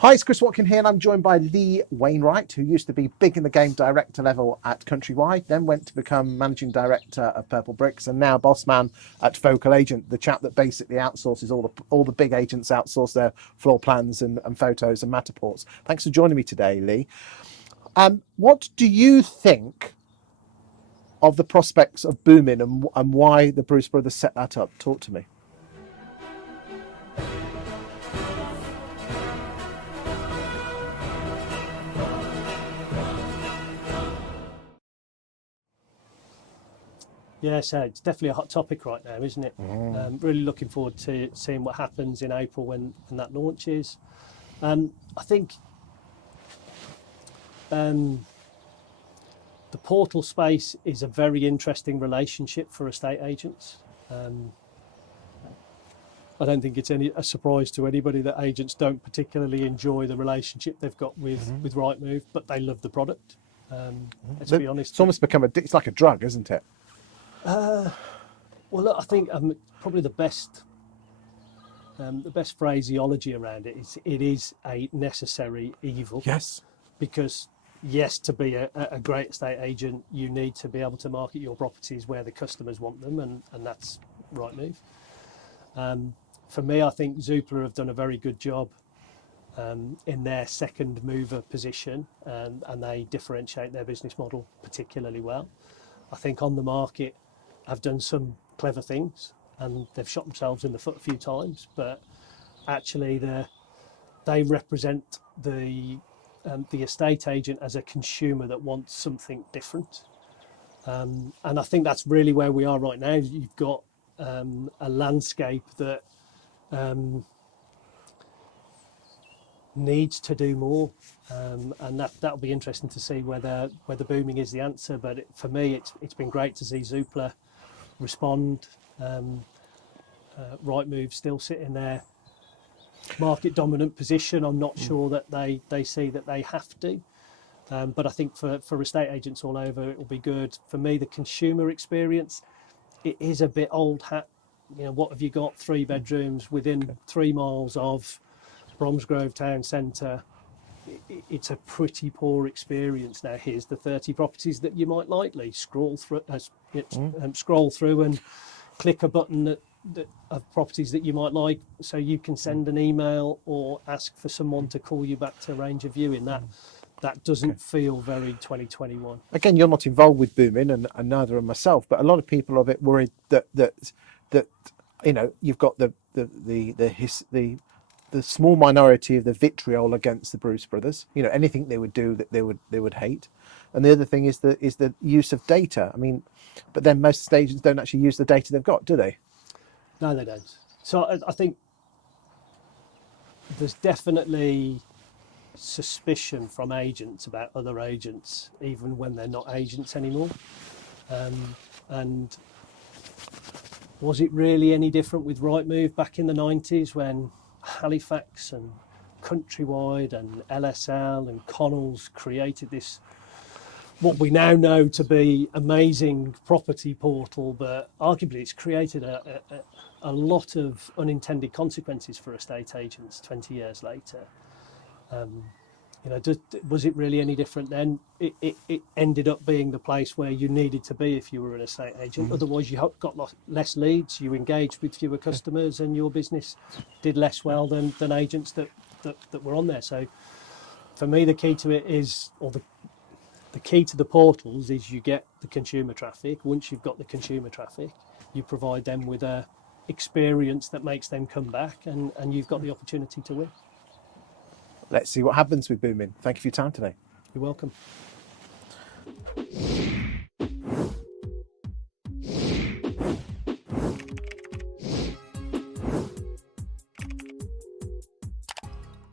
Hi, it's Chris Watkin here, and I'm joined by Lee Wainwright, who used to be big in the game director level at Countrywide, then went to become managing director of Purplebricks, and now boss man at FocalAgent, the chap that basically outsources all the big agents outsource their floor plans and photos and matterports. Thanks for joining me today, Lee. What do you think of the prospects of Boomin and why the Bruce brothers set that up? Talk to me. Yeah, so it's definitely a hot topic right now, isn't it? Really looking forward to seeing what happens in April when that launches. I think the portal space is a very interesting relationship for estate agents. I don't think it's a surprise to anybody that agents don't particularly enjoy the relationship they've got with Rightmove, but they love the product. Let's be honest. It's almost become it's like a drug, isn't it? Well, look, I think probably the best phraseology around it is a necessary evil. Yes. Because yes, to be a great estate agent, you need to be able to market your properties where the customers want them, and that's Rightmove. For me, I think Zoopla have done a very good job in their second mover position, and they differentiate their business model particularly well. I think on the market have done some clever things and they've shot themselves in the foot a few times, but actually they represent the estate agent as a consumer that wants something different. And I think that's really where we are right now. You've got a landscape that needs to do more, and that'll be interesting to see whether booming is the answer. But for me, it's been great to see Zoopla respond. Rightmove still sit in their market dominant position. I'm not sure that they see that they have to, but I think for estate agents all over, it will be good. For me, the consumer experience, it is a bit old hat. You know, what have you got? 3 bedrooms within 3 miles of Bromsgrove town centre. It's a pretty poor experience. Now here's the 30 properties that you might likely scroll through and click a button of properties that you might like, so you can send an email or ask for someone to call you back to arrange a viewing. That doesn't feel very 2021. Again, you're not involved with Boomin, and neither am myself, but a lot of people are a bit worried that you know, you've got the small minority of the vitriol against the Bruce brothers. You know, anything they would do that they would hate. And the other thing is the use of data. I mean, but then most agents don't actually use the data they've got, do they? No, they don't. So I think there's definitely suspicion from agents about other agents, even when they're not agents anymore. And was it really any different with Rightmove back in the 90s when Halifax and Countrywide and LSL and Connells created this, what we now know to be amazing property portal, but arguably it's created a lot of unintended consequences for estate agents 20 years later. You know, was it really any different then? It ended up being the place where you needed to be if you were an estate agent. Otherwise, you got less leads, you engaged with fewer customers, and your business did less well than agents that were on there. So for me, the key to it is, or the key to the portals is you get the consumer traffic. Once you've got the consumer traffic, you provide them with a experience that makes them come back, and you've got the opportunity to win. Let's see what happens with Boomin. Thank you for your time today. You're welcome.